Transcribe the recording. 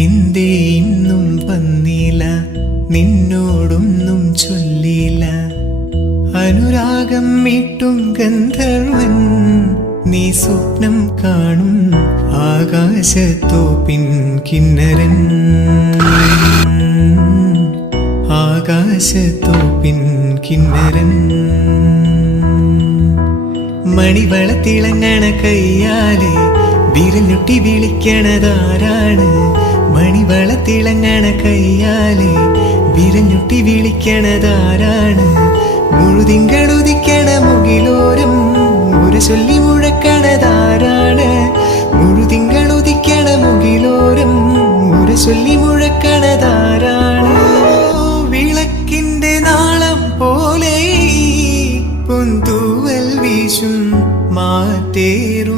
എന്തേ ഇന്നും വന്നില്ല, നിന്നോടൊന്നും ചൊല്ലില്ല. അനുരാഗം മീട്ടും ഗന്ധർവൻ നീ സ്വപ്നം കാണും ആകാശത്തോപ്പിൻ കിന്നരൻ, ആകാശത്തോപ്പിൻ കിന്നരൻ. മണിവള തിളങ്ങണ കയ്യാലെ വിരഞ്ഞുട്ടി വിളിക്കണതാരാണ്? മണിവള തിളങ്ങണ കയ്യാലെ വിരഞ്ഞുട്ടി വിളിക്കണതാരാണ്? മുഴുതിങ്കളുദിക്കണ മുകിലോരം ഒരു ചൊല്ലി മുഴക്കണതാരാണ്? മുഴുതിങ്കളുദിക്കണ മുകിലോരം ഒരു ചൊല്ലി മുഴക്കണതാരാണ്? വിളക്കിന്റെ നാളം പോലെ പൊന്തൂവൽ വീശും മാറ്റേറും